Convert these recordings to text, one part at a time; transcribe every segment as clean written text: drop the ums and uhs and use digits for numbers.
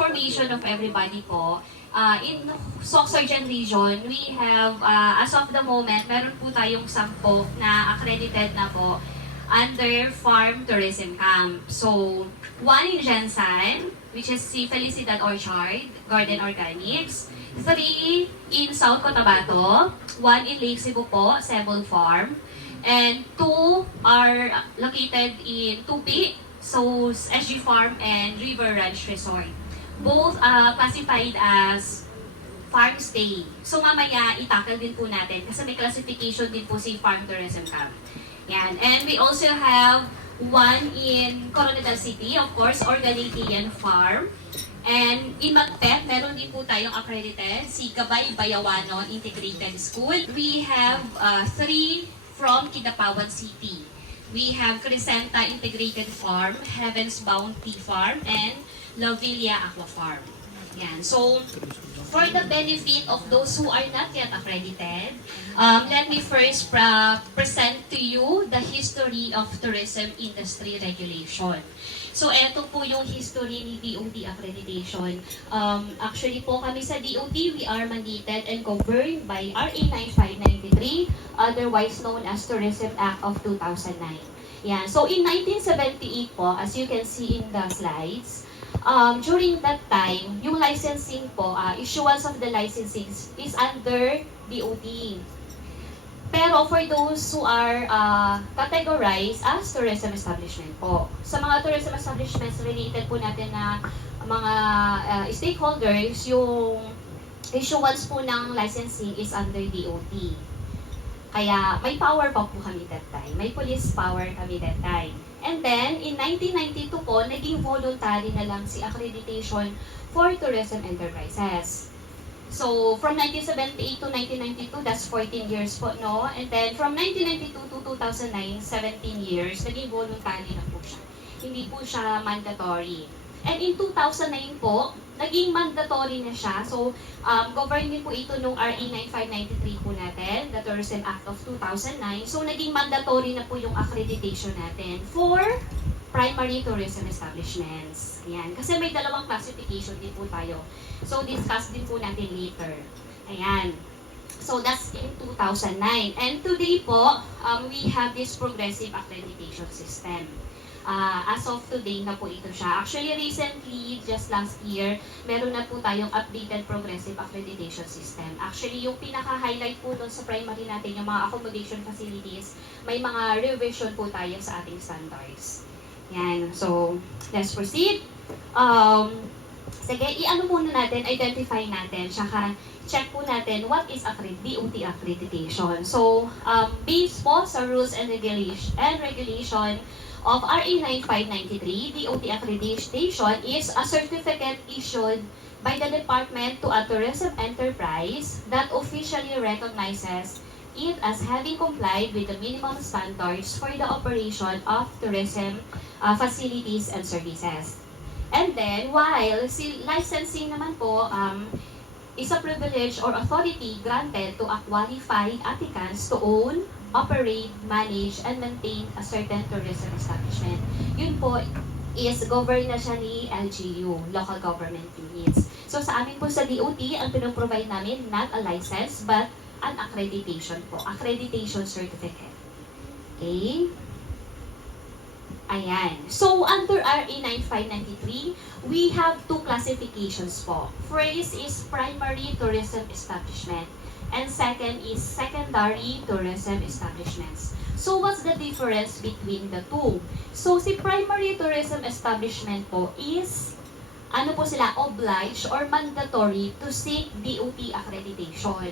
information of everybody po, in Sorsogon region, we have, as of the moment, meron po tayong 10 na accredited na po under Farm Tourism Camp. So, 1 in Jensan, which is si Felicidad Orchard, Garden Organics. 3 in South Cotabato, 1 in Lake Cebu po, Sebol Farm. And 2 are located in Tupi, so SG Farm and River Ranch Resort. Both classified as farm stay. So mamaya itakal din po natin kasi may classification din po si Farm Tourism Camp. Yan. And we also have 1 in Coronadal City, of course, Organician Farm. And in Magpet, meron din po tayong accredited, si Gabay Bayawanon Integrated School. We have 3 from Kidapawan City. We have Crescenta Integrated Farm, Heaven's Bounty Farm, and La Villa Aqua Farm. Yan. So, for the benefit of those who are not yet accredited, let me first present to you the history of tourism industry regulation. So, eto po yung history ni DOT accreditation. Actually po kami sa DOT, we are mandated and governed by RA 9593, otherwise known as Tourism Act of 2009. Yan. So, in 1978 po, as you can see in the slides, during that time, yung licensing po, issuance of the licensing is under DOT. Pero for those who are categorized as tourism establishment po. Sa mga tourism establishments related po natin na mga stakeholders, yung issuance po ng licensing is under DOT. Kaya may power pa po kami that time. May police power kami that time. And then, in 1992 po, naging voluntary na lang si accreditation for tourism enterprises. So, from 1978 to 1992, that's 14 years po, no? And then, from 1992 to 2009, 17 years, naging voluntary na po siya. Hindi po siya mandatory. And in 2009 po, naging mandatory na siya. So, governed din po ito nung RA 9593 po natin, the Tourism Act of 2009. So, naging mandatory na po yung accreditation natin for primary tourism establishments. Ayan. Kasi may dalawang classification din po tayo. So, discuss din po natin later. Ayan. So, that's in 2009. And today po, we have this progressive accreditation system. As of today na po ito siya. Actually, recently, just last year, meron na po tayong updated progressive accreditation system. Actually, yung pinaka-highlight po doon sa primary natin, yung mga accommodation facilities, may mga revision po tayo sa ating standards. Yan. So, let's proceed. Sige, i-ano muna natin, identify natin, saka check po natin what is DOT accreditation. So, based po sa rules and regulation of RA 9593, DOT accreditation is a certificate issued by the department to a tourism enterprise that officially recognizes it as having complied with the minimum standards for the operation of tourism facilities and services. And then, while licensing naman po is a privilege or authority granted to a qualified applicants to own, operate, manage, and maintain a certain tourism establishment. Yun po is governed na siya ni LGU, Local Government Units. So sa amin po sa DOT, ang pinoprovide namin, not a license, but an accreditation po, accreditation certificate. Okay? Ayan. So, under RA 9593, we have 2 classifications po. First is primary tourism establishment, and second is secondary tourism establishments. So, what's the difference between the two? So, si primary tourism establishment po is, ano po sila, obliged or mandatory to seek DOT accreditation.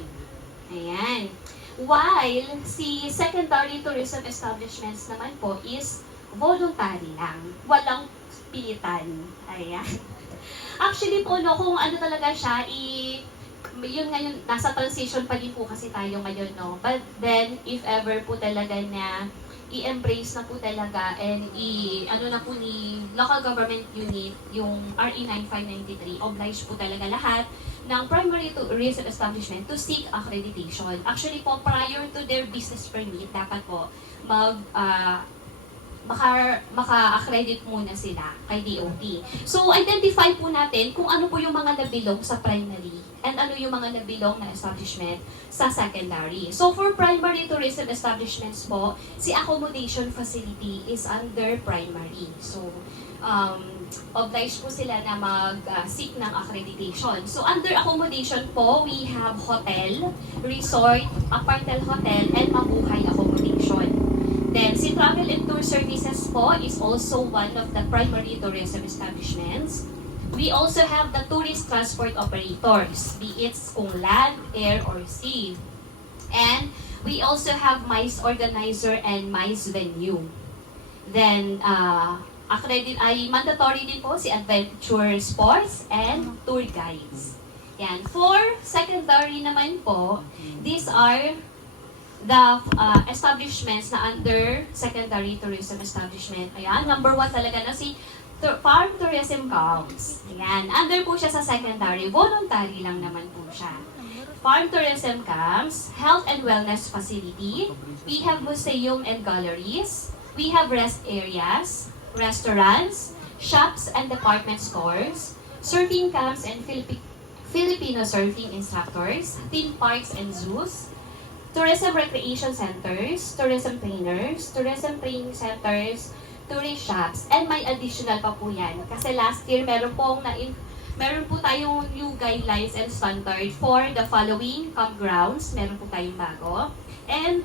Ayan. While si secondary tourism establishments naman po is voluntary lang. Walang pilitan. Ayan. Actually po, no, kung ano talaga siya, yun ngayon, nasa transition pa din po kasi tayo ngayon, no? But then, if ever po talaga na i-embrace na po talaga and ano na po ni local government unit, yung RA 9593, obliged po talaga lahat ng primary tourism establishment to seek accreditation. Actually po, prior to their business permit, dapat po maka-accredit muna sila kay DOT. So, identify po natin kung ano po yung mga nabilong sa primary and ano yung mga nabilong na establishment sa secondary. So, for primary tourism establishments po, si accommodation facility is under primary. So, obliged po sila na mag-seek ng accreditation. So, under accommodation po, we have hotel, resort, apartment hotel, and mabuhay accommodation. Then, si Travel and Tour Services po is also one of the primary tourism establishments. We also have the tourist transport operators, be it kung land, air, or sea. And we also have MICE organizer and MICE venue. Then, ay mandatory din po si adventure sports and tour guides. Yan. For secondary naman po, these are the establishments na under secondary tourism establishment. Ayan, number 1 talaga na si Farm Tourism Camps. Ayan, under po siya sa secondary, voluntary lang naman po siya. Farm Tourism Camps, Health and Wellness Facility, we have museum and galleries, we have rest areas, restaurants, shops and department stores, surfing camps and Filipino surfing instructors, theme parks and zoos, tourism recreation centers, tourism trainers, tourism training centers, tourist shops, and may additional pa po yan. Kasi last year, meron po tayong new guidelines and standard for the following campgrounds. Meron po tayong bago. And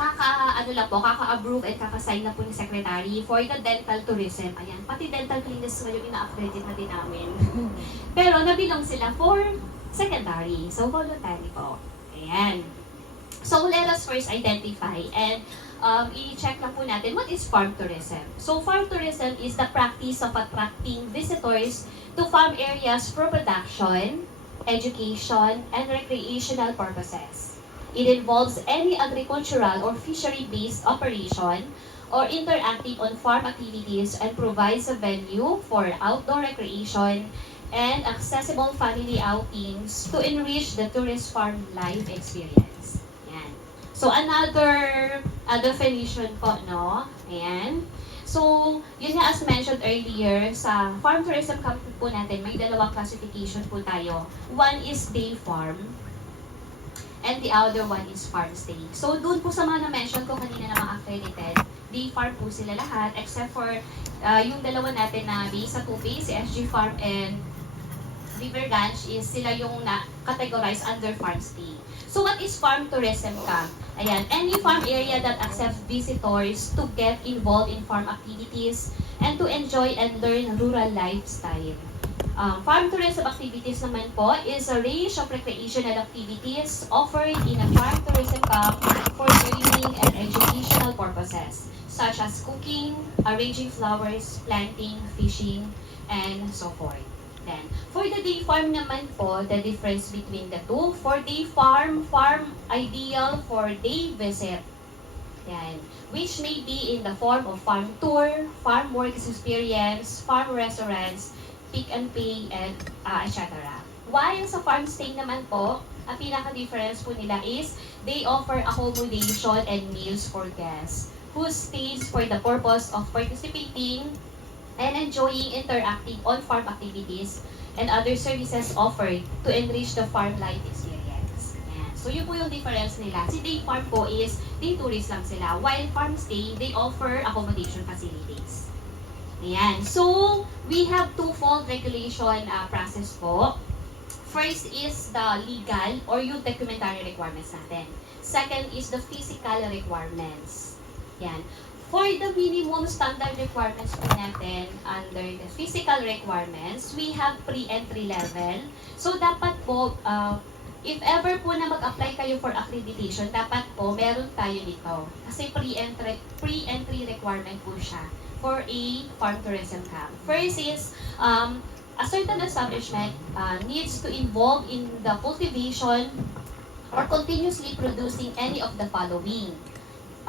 kaka-approve and kaka-sign na po ni Secretary for the dental tourism. Ayan, pati dental clinics ngayon ina-accredit na din namin. Pero nabilong sila for secondary. So, voluntary po. Ayan. So, let us first identify and i-check lang po natin what is farm tourism. So, farm tourism is the practice of attracting visitors to farm areas for production, education, and recreational purposes. It involves any agricultural or fishery-based operation or interacting on farm activities and provides a venue for outdoor recreation and accessible family outings to enrich the tourist farm life experience. Ayan. So, another definition po, no? Ayan. So, yun nga as mentioned earlier, sa farm tourism camp po natin, may dalawang classification po tayo. One is day farm, and the other one is farm stay. So, doon po sa mga na-mention ko kanina na mga accredited, day farm po sila lahat, except for yung dalawa natin na base sa Tupi, si SG Farm and River Ranch, is sila yung na-categorize under farm stay. So, what is farm tourism camp? Ayan, any farm area that accepts visitors to get involved in farm activities and to enjoy and learn rural lifestyle. Farm tourism activities naman po is a range of recreational activities offered in a farm tourism camp for learning and educational purposes, such as cooking, arranging flowers, planting, fishing, and so forth. Then, for the day farm naman po, the difference between the two, for day farm, ideal for day visit. Yan. Which may be in the form of farm tour, farm works experience, farm restaurants, pick and pay, and etc. While sa farm stay naman po, ang pinaka-difference po nila is they offer accommodation and meals for guests who stays for the purpose of participating and enjoying interacting on farm activities and other services offered to enrich the farm life experience. Ayan. So yun po yung difference nila. Si day farm po is day tourist lang sila, while farm stay, they offer accommodation facilities. Ayan. So, we have twofold regulation process po. First is the legal or yung documentary requirements natin. Second is the physical requirements. Ayan. For the minimum standard requirements po natin, under the physical requirements, we have pre-entry level. So, dapat po, if ever po na mag-apply kayo for accreditation, dapat po meron tayo dito. Kasi pre-entry requirement po siya for a farm tourism camp. First is, a certain establishment needs to involve in the cultivation or continuously producing any of the following.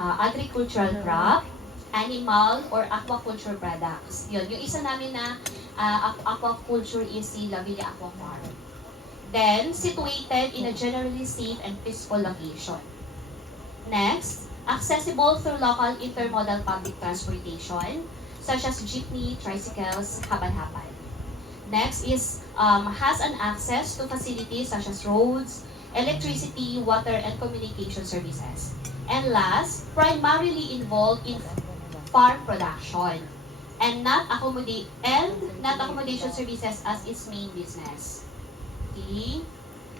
Agricultural crop, animal, or aquaculture products. Yun, yung isa namin na aquaculture is si La Villa Aqua Farm. Then, situated in a generally safe and peaceful location. Next, accessible through local intermodal public transportation, such as jeepney, tricycles, habal-habal. Next is has an access to facilities such as roads, electricity, water, and communication services. And last, primarily involved in farm production and not accommodation services as its main business. Okay?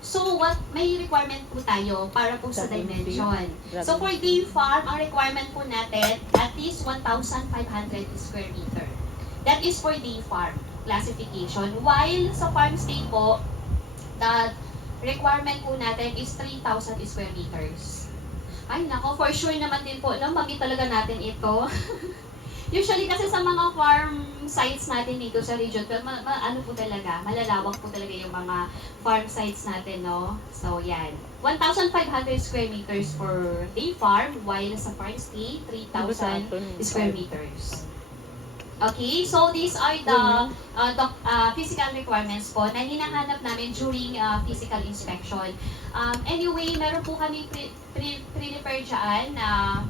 So what may requirement po tayo para po sa dimension. So for day farm, ang requirement po natin at least 1,500 square meter. That is for day farm classification. While sa farm stay po, the requirement po natin is 3,000 square meters. Ay nako, for sure naman din po, no, mamit talaga natin ito. Usually kasi sa mga farm sites natin dito sa region, pero ano po talaga, malalawak po talaga yung mga farm sites natin, no? So, yan. 1,500 square meters for day farm, while sa farm stay, 3,000 square meters. Okay, so these are the physical requirements po na hinahanap namin during physical inspection. Anyway, meron po kami pre-prepare dyan na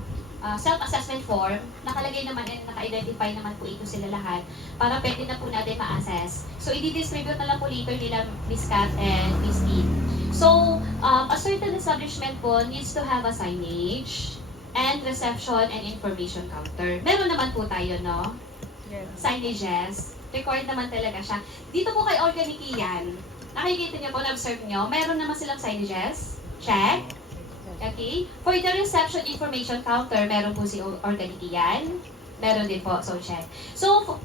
self-assessment form. Nakalagay naman and naka-identify naman po ito sila lahat para pwede na po natin ma-assess. So, i-distribute na lang po later nila Miss Kat and Miss Dean. So, a certain establishment po needs to have a signage and reception and information counter. Meron naman po tayo, no? Signages. Required naman talaga siya. Dito po kay Organic yan. Nakikita niyo po, na-observe niyo, meron naman silang signages. Check. Okay? For the reception information counter, meron po si Organic yan. Meron din po, so check. So,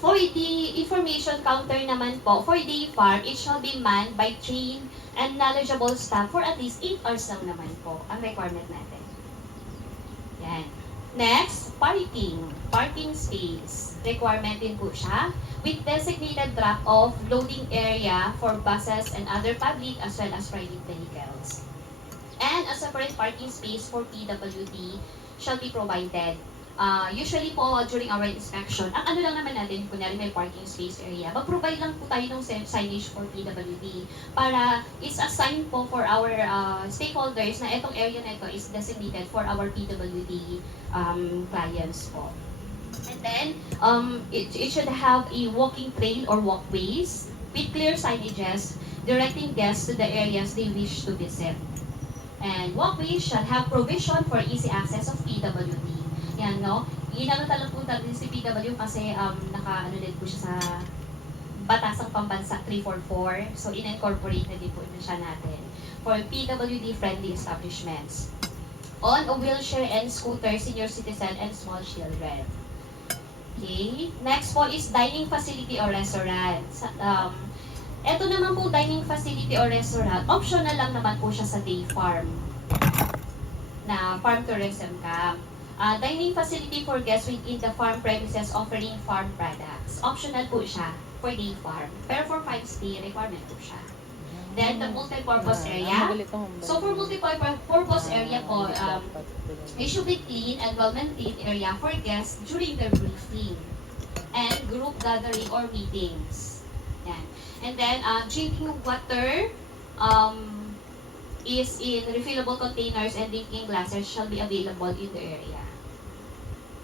for the information counter naman po, for day farm, it shall be manned by trained and knowledgeable staff for at least 8 hours lang naman po ang requirement natin. Yan. Next, parking. Parking space. Requirement din po siya with designated drop-off loading area for buses and other public as well as private vehicles. And a separate parking space for PWD shall be provided. Usually po, during our inspection, ang ano lang naman natin, kunyari may parking space area, mag-provide lang po tayo ng signage for PWD para it's a sign po for our stakeholders na itong area na ito is designated for our PWD clients po. And then, it should have a walking trail or walkways with clear signages directing guests to the areas they wish to visit. And walkways shall have provision for easy access of PWD. Yan, no? Inano talaga po natin si PW kasi naka-ano din po siya sa Batasang Pambansa 344. So, in-incorporate na din po siya natin for PWD-friendly establishments. On a wheelchair and scooter, senior citizen, and small children. Okay. Next po is dining facility or restaurant. Ito naman po dining facility or restaurant, optional lang naman po siya sa day farm na farm tourism camp. Dining facility for guests within the farm premises offering farm products. Optional po siya for day farm. Pero for farm stay, requirement po siya. Then the multi-purpose area. So for multi-purpose area po, it should be clean and well-maintained area for guests during their briefing and group gathering or meetings. Yan. And then drinking water is in refillable containers and drinking glasses shall be available in the area.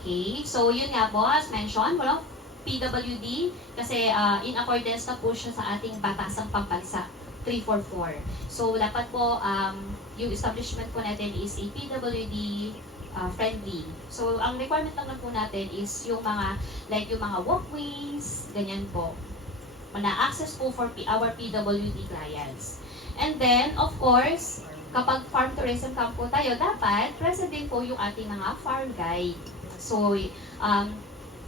Okay, so yun nga po, as mentioned, walang PWD kasi in accordance na po siya sa ating Batasang Pambansa 344. So, dapat po, yung establishment po natin is a PWD friendly. So, ang requirement lang po natin is yung mga, like yung mga walkways, ganyan po. Na-access po for our PWD clients. And then, of course, kapag farm tourism camp po tayo, dapat present din po yung ating mga farm guide. So,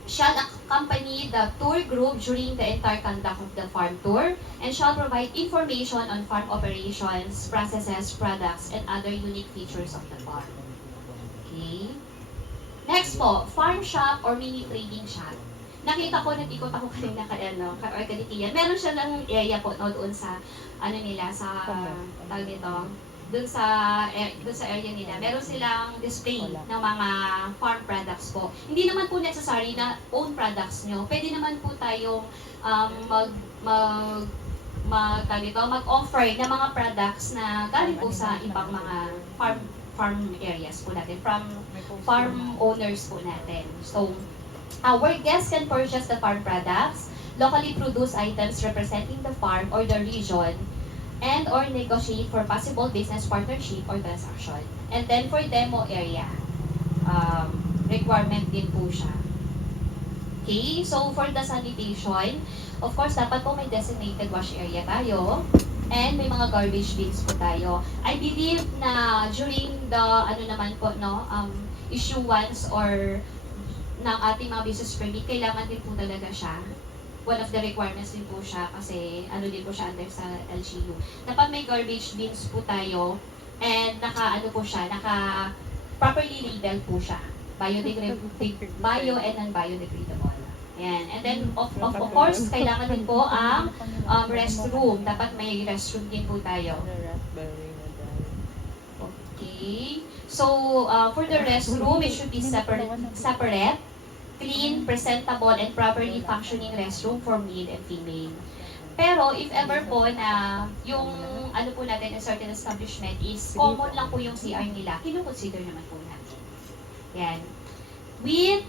shall accompany the tour group during the entire conduct of the farm tour and shall provide information on farm operations, processes, products, and other unique features of the farm. Okay. Next po, farm shop or mini trading shop. Nakita ko, nag-ikot ako kanina ka-organic yan. Meron siya ng area po no, doon sa, ano nila, sa, tawag nito, doon sa area nila, meron silang display ng mga farm products po. Hindi naman po necessary na own products nyo. Pwede naman po tayong mag-offer ng mga products na galing po sa ibang mga farm areas po natin, from farm owners po natin. So, our guests can purchase the farm products, locally produced items representing the farm or the region, and or negotiate for possible business partnership or transaction. And then for demo area, requirement din po siya. Okay, so for the sanitation, of course, dapat po may designated wash area tayo. And may mga garbage bins po tayo. I believe na during the, issuance or ng ating mga business permit, kailangan din po talaga siya. One of the requirements din po siya kasi din po siya under sa LGU. Dapat may garbage bins po tayo and naka properly labeled po siya. Bio and non-biodegradable. Ayan. And then, of course, kailangan din po ang restroom. Dapat may restroom din po tayo. Okay. So, for the restroom, it should be separate, clean, presentable, and properly functioning restroom for male and female. Pero, if ever po na yung po natin in certain establishment is common lang po yung CR nila, kinukonsider naman po natin. Yan. With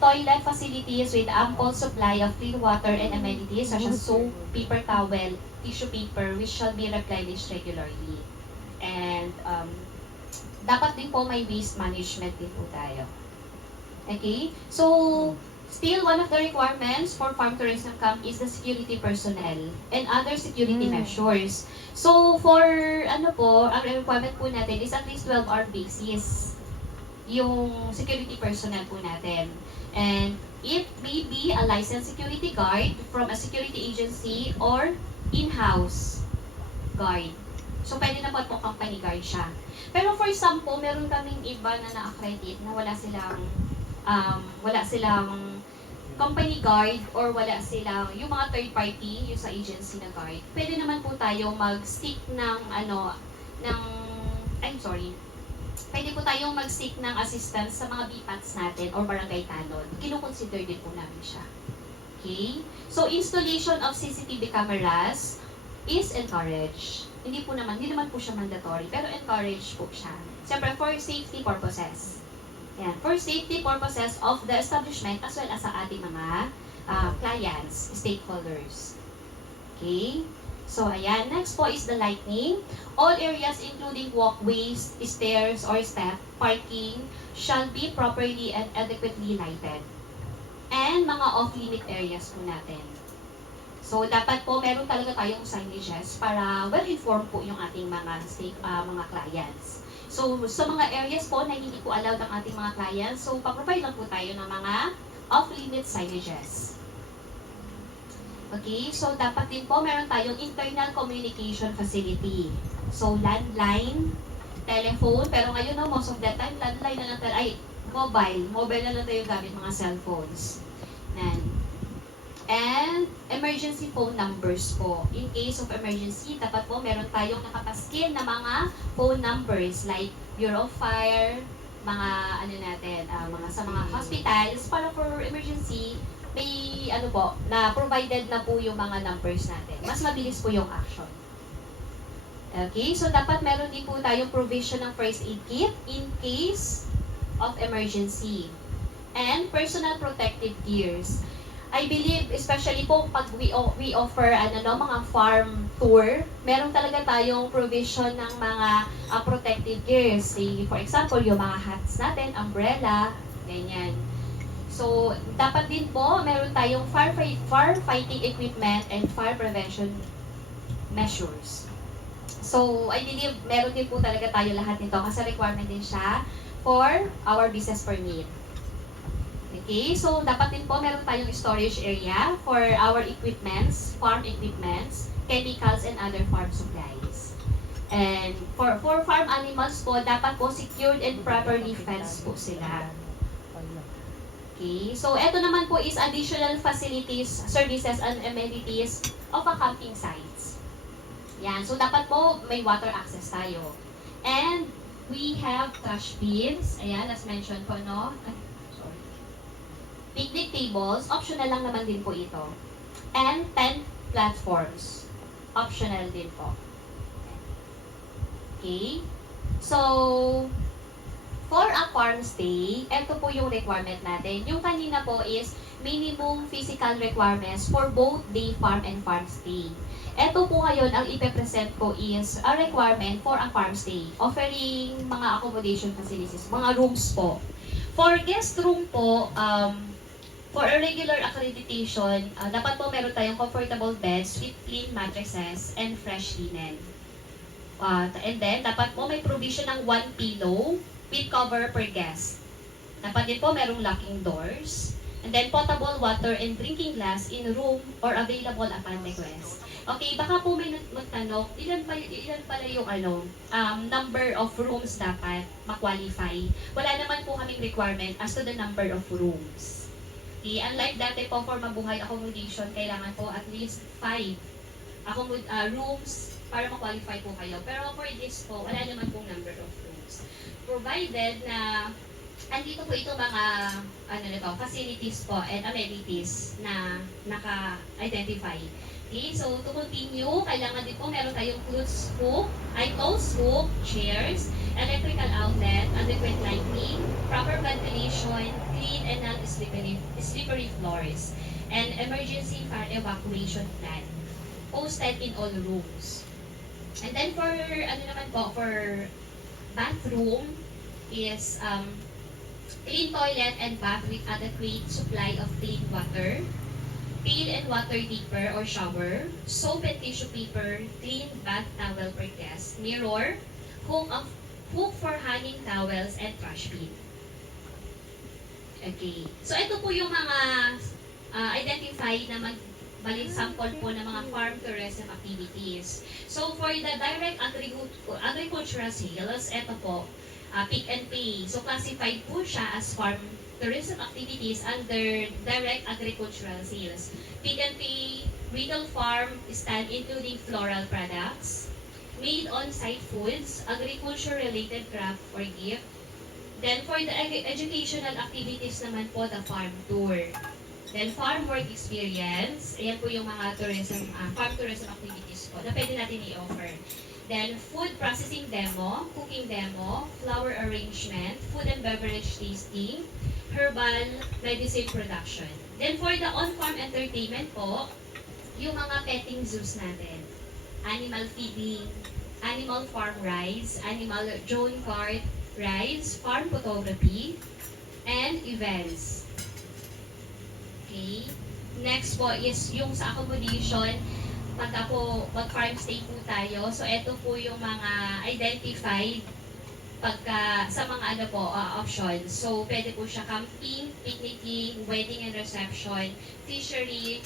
toilet facilities with ample supply of clean water and amenities such as soap, paper towel, tissue paper, which shall be replenished regularly. And dapat din po may waste management din po tayo. Okay? So, still one of the requirements for farm tourism camp is the security personnel and other security measures. So, for ang requirement po natin is at least 12-hour basis yung security personnel po natin. And it may be a licensed security guard from a security agency or in-house guard. So, pwede naman po company guard siya. Pero for some po, meron kaming iba na na-accredit na wala silang company guard or wala silang yung mga third party, yung sa agency na guard. Pwede naman po tayo mag-stick ng pwede po tayong mag-seek ng assistance sa mga BPATs natin or barangay tanod. Kino-consider din po namin siya. Okay? So, installation of CCTV cameras is encouraged. Hindi naman po siya mandatory, pero encouraged po siya. Siyempre, for safety purposes. Yan. For safety purposes of the establishment as well as sa ating mga clients, stakeholders. Okay? So, ayan. Next po is the lighting. All areas including walkways, stairs, or step, parking, shall be properly and adequately lighted. And mga off-limit areas po natin. So, dapat po meron talaga tayong signages para well-informed po yung ating mga clients. So, sa mga areas po na hindi po allowed ang ating mga clients, so, paprovide lang po tayo ng mga off-limit signages. Okay, so dapat din po meron tayong internal communication facility. So, landline, telephone, pero ngayon most of the time, landline na lang tayo, mobile na lang tayo gamit mga cellphones. And emergency phone numbers po. In case of emergency, dapat po meron tayong nakapaskin na mga phone numbers like Bureau of Fire, mga mga sa mga hospitals para for emergency, may na provided na po yung mga numbers natin. Mas mabilis po yung action. Okay, so dapat meron din po tayong provision ng first aid kit in case of emergency. And personal protective gears. I believe, especially po pag we offer mga farm tour, meron talaga tayong provision ng mga protective gears. Say, for example, yung mga hats natin, umbrella, ganyan. So, dapat din po, meron tayong firefighting equipment and fire prevention measures. So, I believe, meron din po talaga tayo lahat nito kasi requirement din siya for our business permit. Okay, so dapat din po meron tayong storage area for our equipments, farm equipments, chemicals, and other farm supplies. And for farm animals po, dapat po secured and properly fenced po sila. Okay, so ito naman po is additional facilities, services, and amenities of a camping sites. Yan, so dapat po may water access tayo. And we have trash bins, ayan, as mentioned po, no? Picnic tables, optional lang naman din po ito. And tent platforms, optional din po. Okay? So, for a farm stay, ito po yung requirement natin. Yung kanina po is minimum physical requirements for both day farm and farm stay. Ito po ngayon, ang ipe-present ko is a requirement for a farm stay, offering mga accommodation facilities, mga rooms po. For guest room po, for a regular accreditation, dapat po meron tayong comfortable beds with clean mattresses and fresh linen. And then, dapat po may provision ng 1 pillow with cover per guest. Dapat din po merong locking doors. And then, potable water and drinking glass in room or available upon request. Okay, baka po may magtanong, ilan pala yung number of rooms dapat ma-qualify? Wala naman po kaming requirement as to the number of rooms. Okay, unlike dati po for mabuhay accommodation, kailangan po at least 5 rooms para ma-qualify po kayo. Pero for this po, wala naman pong number of rooms. Provided na andito po itong mga facilities po and amenities na naka-identify. Okay, so to continue, kailangan din po meron tayong clothes hook, chairs, electrical outlet, adequate lighting, proper ventilation, clean and non-slippery floors, and emergency fire evacuation plan posted in all rooms. And then for for bathroom is clean toilet and bath with adequate supply of clean water, pail and water dipper or shower, soap and tissue paper, clean bath towel per guest, mirror, hook for hanging towels, and trash bin. Okay. So ito po yung mga identified na balik sample po ng mga farm tourism activities. So for the direct agricultural sales, ito po, pick and pay. So classified po siya as farm tourism activities under direct agricultural sales. Pick and pay, retail farm stand including floral products, made on-site foods, agriculture-related craft or gift. Then for the educational activities naman po, the farm tour. Then farm work experience, ayan po yung mga farm tourism activities po na pwede natin i-offer. Then food processing demo, cooking demo, flower arrangement, food and beverage tasting, herbal medicine production. Then for the on-farm entertainment po, yung mga petting zoos natin. Animal feeding, animal farm rides, animal drone cart rides, farm photography, and events. Okay. Next po is yung sa accommodation, pagka po mag-farm stay po tayo. So ito po yung mga identified pagka sa mga options. So pwede po siya camping, picnicking, wedding and reception, fishery,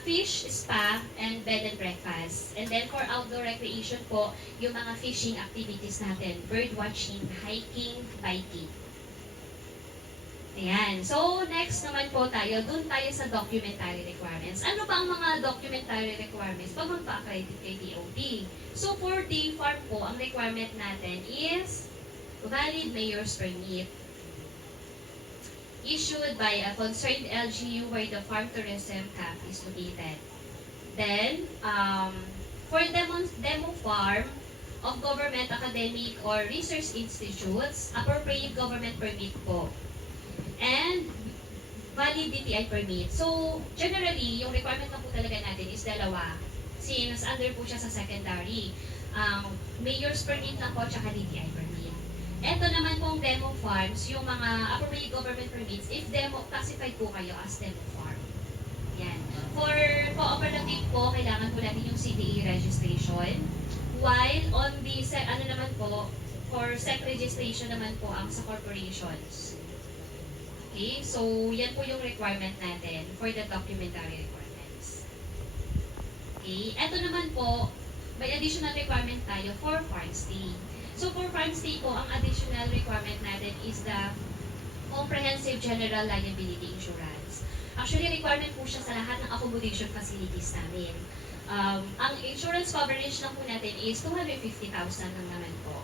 fish, spa, and bed and breakfast. And then for outdoor recreation po, yung mga fishing activities natin, bird watching, hiking, biking. Ayan. So, next naman po tayo, dun tayo sa documentary requirements. Ano ba ang mga documentary requirements pag magpa-accredit kay DOT? So, for day farm po, ang requirement natin is valid mayor's permit issued by a concerned LGU where the farm tourism camp is located. Then, for demo farm of government, academic, or research institutes, appropriate government permit po. And valid DTI permit. So, generally, yung requirement na po talaga natin is dalawa. Since under po siya sa secondary. Mayor's permit lang po, tsaka DTI permit. Ito naman pong demo farms, yung mga appropriate government permits, if demo, classified po kayo as demo farm. Yan. For cooperative po, kailangan po natin yung CDA registration. While on the, for SEC registration naman po ang sa corporations. Okay, so yan po yung requirement natin for the documentary requirements. Okay, eto naman po, may additional requirement tayo for farm stay. So for farm stay po, ang additional requirement natin is the comprehensive general liability insurance. Actually, requirement po siya sa lahat ng accommodation facilities namin. Ang insurance coverage lang po natin is 250,000 lang naman po.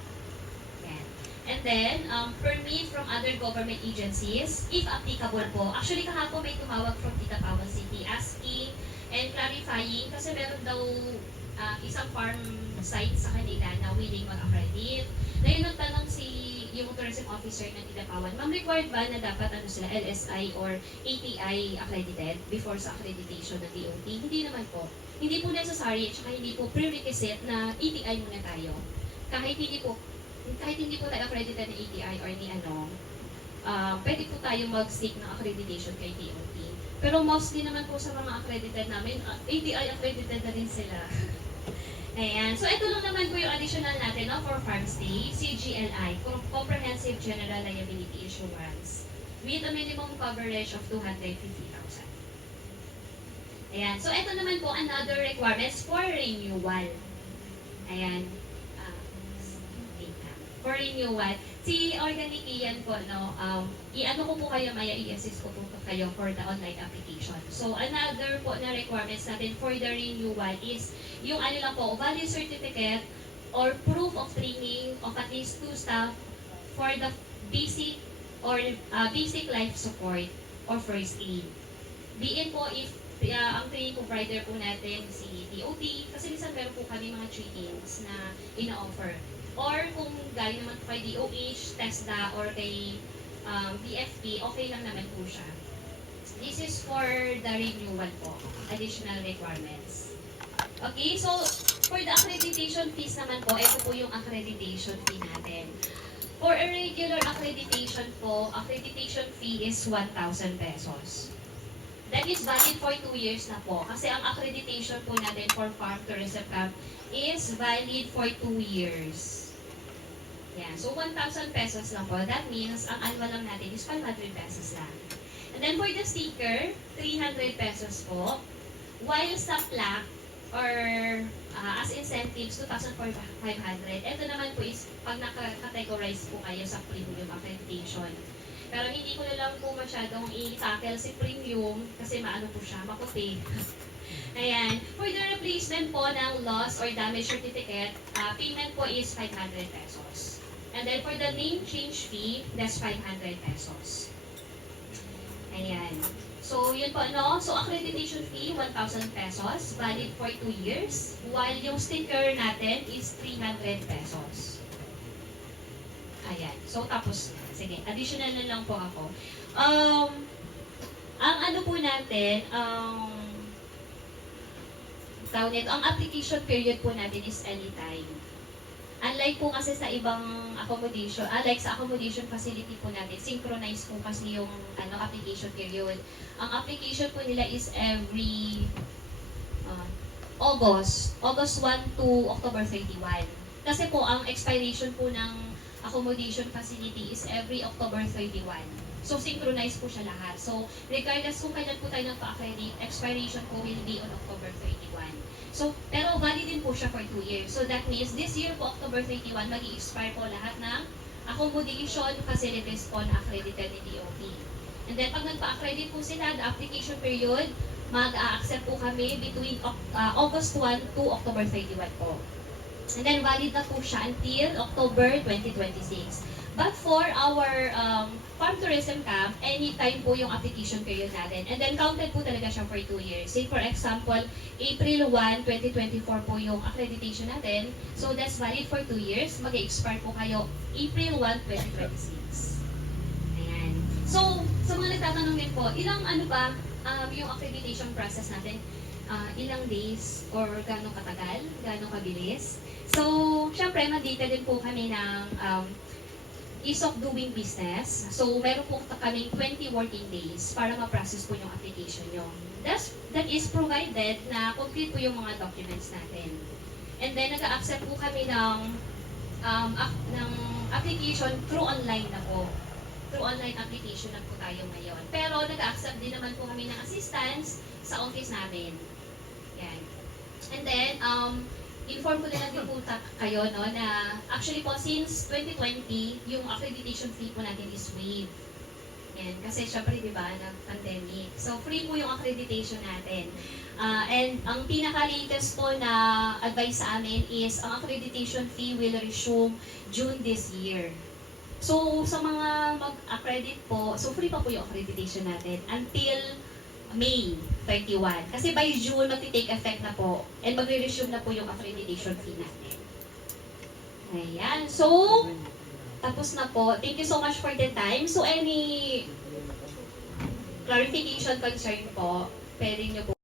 And then, permit from other government agencies, if applicable po. Actually, kahapon may tumawag from Kidapawan City asking and clarifying kasi meron daw isang farm site sa kanila na willing mag-accredit. Ngayon nagtanong yung tourism officer ng Kidapawan, ma'am, required ba na dapat sila LSI or ATI accredited before sa accreditation ng DOT? Hindi naman po. Hindi po necessary at saka hindi po prerequisite na ATI muna tayo. Kahit hindi po tayo accredited ng ATI or ni pwede po tayo mag-seek ng accreditation kay DOT. Pero mostly naman po sa mga accredited namin, ATI accredited na din sila. Ayan. So, ito lang naman po yung additional natin for farm stay, CGLI, Comprehensive General Liability Insurance, with a minimum coverage of 250,000. Ayan. So, ito naman po another requirements for renewal. Ayan. For renewal. Si Organic Ian po, i-ano ko po kayo, maya i-assist ko po kayo for the online application. So, another po na requirements natin for the renewal is yung lang po, valid certificate or proof of training of at least 2 staff for the basic or basic life support or first aid. Diin po if ang training provider po natin si DOT, kasi minsan meron po kami mga trainings na ina-offer. Or kung galing naman po kay DOH, TESDA, or kay BFP, okay lang naman po siya. This is for the renewal po, additional requirements. Okay, so for the accreditation fees naman po, ito po yung accreditation fee natin. For a regular accreditation po, accreditation fee is 1,000 pesos. That is valid for 2 years na po. Kasi ang accreditation po natin for Farm Tourism Camp is valid for 2 years. Yan. So, 1,000 pesos lang po. That means, ang annual lang natin is 500 pesos lang. And then, for the sticker, 300 pesos po. While sa plaque, or as incentives, 2,500. Ito naman po is, pag naka-categorize po kayo sa premium accreditation. Pero hindi ko na lang po masyadong i-tackle si premium, kasi maano po siya, maputi. Ayan. For the replacement po ng loss or damage certificate, payment po is 500 pesos. And then for the name change fee, that's 500 pesos. Ayan. So, yun po, So, accreditation fee, 1,000 pesos, valid for 2 years, while yung sticker natin is 300 pesos. Ayan. So, tapos, sige, additional na lang po ako. Ang ano po natin, ang application period po natin is anytime. Unlike po kasi sa ibang accommodation, like sa accommodation facility po natin, synchronize po kasi yung application period. Ang application po nila is every August 1 to October 31. Kasi po ang expiration po ng accommodation facility is every October 31. So, synchronize po siya lahat. So, regardless kung kailan po tayo nagpa-accredit, expiration po will be on October 31. So, pero valid din po siya for 2 years. So, that means this year po, October 31, mag-i-expire po lahat ng accommodation facilities po na accredited ni DOT. And then, pag nagpa-accredit po sila, the application period, mag-a-accept po kami between August 1 to October 31 po. And then, valid na po siya until October 2026. But for our farm tourism camp, anytime po yung application period natin. And then, counted po talaga siya for 2 years. Say, for example, April 1, 2024 po yung accreditation natin. So, that's valid for 2 years. Mag-expire po kayo April 1, 2026. Ayan. So, sa mga nagtatanong din po, ilang yung accreditation process natin? Ilang days or gano'ng katagal? Gano'ng kabilis? So, syempre, mandita din po kami ng ease of doing business. So, meron po kaming 20 working days para ma-process po yung application nyo. That is provided na complete po yung mga documents natin. And then, nag-accept po kami ng application through online na po. Through online application na po tayo ngayon. Pero, nag-accept din naman po kami ng assistance sa office namin. Yan. And then, inform ko na lang din po kayo na actually po since 2020, yung accreditation fee po natin is waived. Yan. Kasi syempre, di ba, nag-pandemic. So, free po yung accreditation natin. And ang pinaka-latest po na advice sa amin is ang accreditation fee will resume June this year. So, sa mga mag-accredit po, so free pa po yung accreditation natin until May 31. Kasi by June, magti-take effect na po and magre-resume na po yung accreditation fee natin. Ayan. So, tapos na po. Thank you so much for the time. So, any clarification, concern po, pwede nyo po